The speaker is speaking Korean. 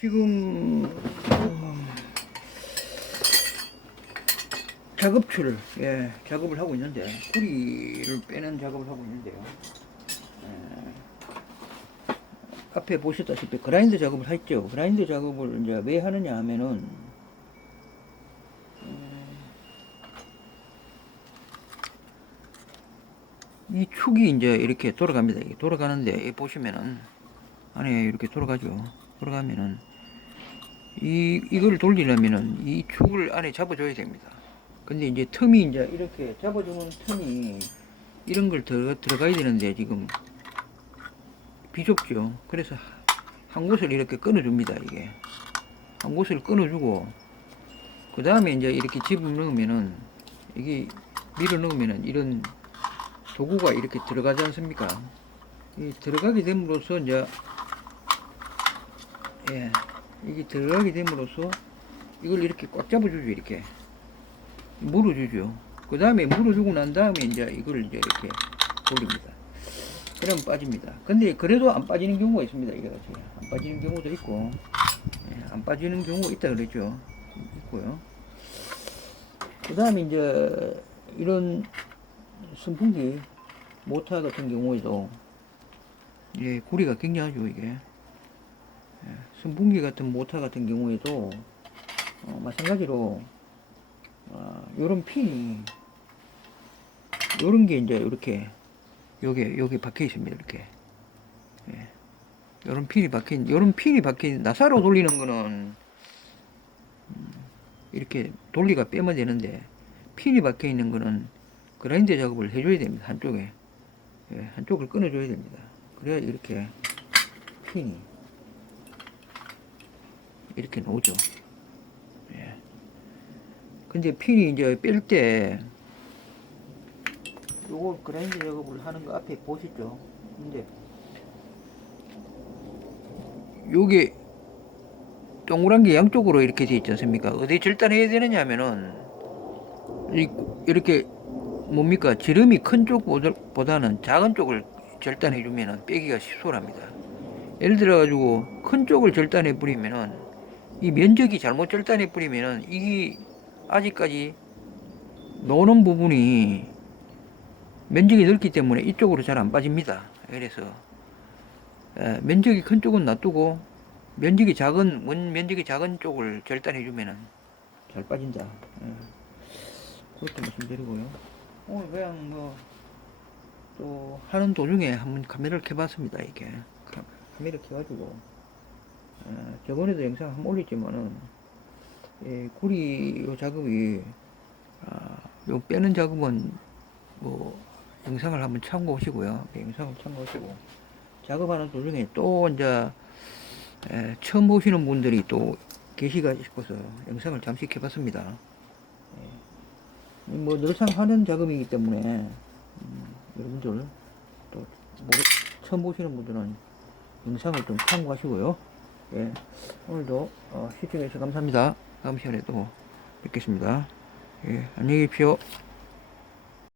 지금 작업추를 작업을 하고 있는데, 구리를 빼는 작업을 하고 있는데요. 앞에 보셨다시피 그라인더 작업을 했죠. 그라인더 작업을 이제 왜 하느냐 하면은 이 축이 이제 이렇게 돌아갑니다. 이게 돌아가는데 보시면은 안에 이렇게 돌아가죠. 돌아가면은 이걸 돌리려면은 이 축을 안에 잡아줘야 됩니다. 근데 이제 틈이 이제 이렇게 잡아주는 틈이 이런 걸 들어가야 되는데 지금 비좁죠. 그래서 한 곳을 이렇게 끊어줍니다. 이게 한 곳을 끊어주고, 그 다음에 이제 이렇게 집어 넣으면은, 이게 밀어 넣으면은 이런 도구가 이렇게 들어가지 않습니까? 이 들어가게 됨으로써 이제 이게 들어가게 됨으로써 이걸 이렇게 꽉 잡아주죠. 이렇게 물어주죠. 그 다음에 물어주고 난 다음에 이제 이걸 이제 이렇게 돌립니다. 그러면 빠집니다. 근데 그래도 안 빠지는 경우가 있습니다. 이게 같이 안 빠지는 경우도 있고, 안 빠지는 경우가 있다 그랬죠. 있고요. 그 다음에 이제 이런 선풍기 모터 같은 경우에도 구리가 굉장하죠. 이게 선풍기 같은 모터 같은 경우에도 마찬가지로 요런 핀이, 요런 게 이제 이렇게 여기 박혀 있습니다. 이렇게 요런 핀이 박힌 나사로 돌리는 거는 이렇게 돌리가 빼면 되는데, 핀이 박혀 있는 거는 그라인더 작업을 해줘야 됩니다. 한쪽에 한쪽을 끊어줘야 됩니다. 그래야 이렇게 핀이 이렇게 나오죠. 근데 핀이 이제 뺄 때 요거 그라인더 작업을 하는 거 앞에 보시죠. 근데 요게 동그란 게 양쪽으로 이렇게 돼 있지 않습니까? 어디 절단해야 되느냐 하면은 이렇게 뭡니까, 지름이 큰 쪽보다는 작은 쪽을 절단해 주면은 빼기가 수월합니다. 예를 들어 가지고 큰 쪽을 절단해 버리면은 이 면적이 잘못 절단해 버리면은 이게 아직까지 노는 부분이 면적이 넓기 때문에 이쪽으로 잘 안 빠집니다. 그래서 면적이 큰 쪽은 놔두고 면적이 작은 쪽을 절단해 주면은 잘 빠진다. 그것도 말씀드리고요. 오늘 그냥 뭐 또 하는 도중에 한번 카메라를 켜봤습니다. 이게 카메라 켜가지고 저번에도 영상 한번 올렸지만은 구리 요 작업이 요 빼는 작업은 뭐 영상을 한번 참고하시고요. 영상을 참고하시고 작업하는 도중에 또 이제 처음 보시는 분들이 또 계시가 싶어서 영상을 잠시 켜봤습니다. 뭐 늘상 하는 작업이기 때문에 여러분들 또 처음 보시는 분들은 영상을 좀 참고하시고요. 오늘도 시청해주셔서 감사합니다. 다음 시간에 또 뵙겠습니다. 안녕히 계십시오.